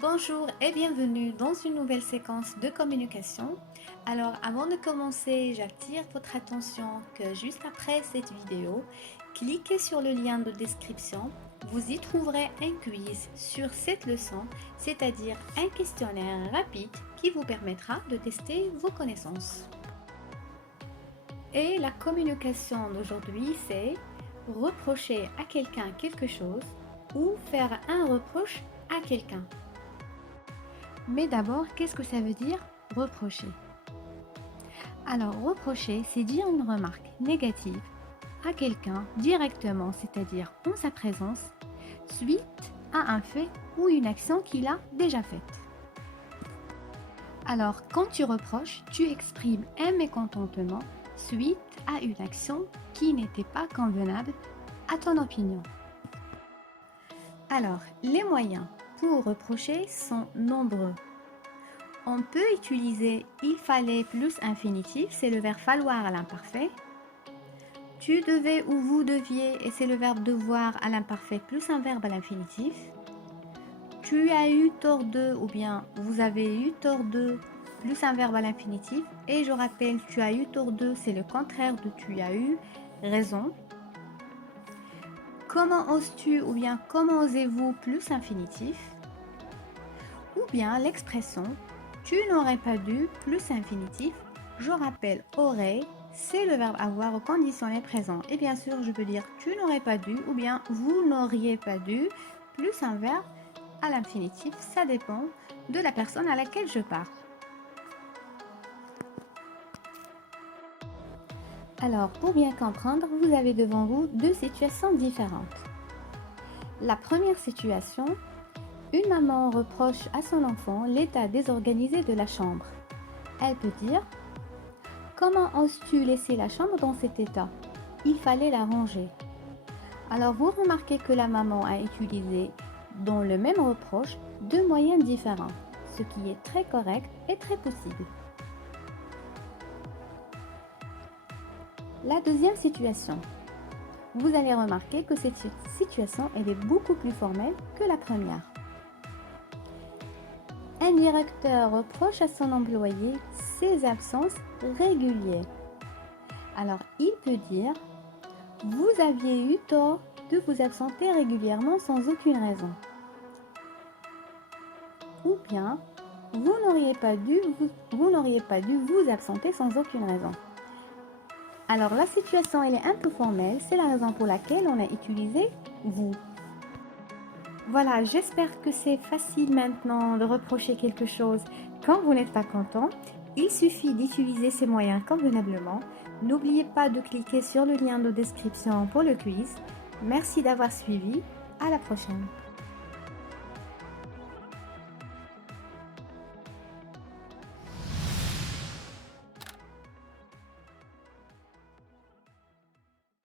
Bonjour et bienvenue dans une nouvelle séquence de communication. Alors avant de commencer, j'attire votre attention que juste après cette vidéo, cliquez sur le lien de description. Vous y trouverez un quiz sur cette leçon, c'est-à-dire un questionnaire rapide qui vous permettra de tester vos connaissances. Et la communication d'aujourd'hui, c'est reprocher à quelqu'un quelque chose ou faire un reproche à quelqu'un. Mais d'abord, qu'est-ce que ça veut dire reprocher? Alors, reprocher, c'est dire une remarque négative à quelqu'un directement, c'est-à-dire en sa présence, suite à un fait ou une action qu'il a déjà faite. Alors, quand tu reproches, tu exprimes un mécontentement suite à une action qui n'était pas convenable à ton opinion. Alors, les moyens pour reprocher sont nombreux. On peut utiliser il fallait plus infinitif, c'est le verbe falloir à l'imparfait. Tu devais ou vous deviez, et c'est le verbe devoir à l'imparfait plus un verbe à l'infinitif. Tu as eu tort de, ou bien vous avez eu tort de, plus un verbe à l'infinitif. Et je rappelle, tu as eu tort de, c'est le contraire de tu as eu raison. Comment oses-tu, ou bien comment osez-vous plus infinitif. Ou bien l'expression tu n'aurais pas dû plus infinitif. Je rappelle aurait, c'est le verbe avoir au conditionnel présent. Et bien sûr, je peux dire tu n'aurais pas dû ou bien vous n'auriez pas dû plus un verbe à l'infinitif. Ça dépend de la personne à laquelle je parle. Alors, pour bien comprendre, vous avez devant vous deux situations différentes. La première situation, une maman reproche à son enfant l'état désorganisé de la chambre. Elle peut dire « Comment oses-tu laisser la chambre dans cet état? Il fallait la ranger. » Alors vous remarquez que la maman a utilisé dans le même reproche deux moyens différents, ce qui est très correct et très possible. La deuxième situation. Vous allez remarquer que cette situation elle est beaucoup plus formelle que la première. Un directeur reproche à son employé ses absences régulières. Alors, il peut dire « Vous aviez eu tort de vous absenter régulièrement sans aucune raison. » Ou bien « Vous n'auriez pas dû vous absenter sans aucune raison. » Alors, la situation elle est un peu formelle, c'est la raison pour laquelle on a utilisé « vous ». Voilà, j'espère que c'est facile maintenant de reprocher quelque chose quand vous n'êtes pas content. Il suffit d'utiliser ces moyens convenablement. N'oubliez pas de cliquer sur le lien de description pour le quiz. Merci d'avoir suivi. À la prochaine.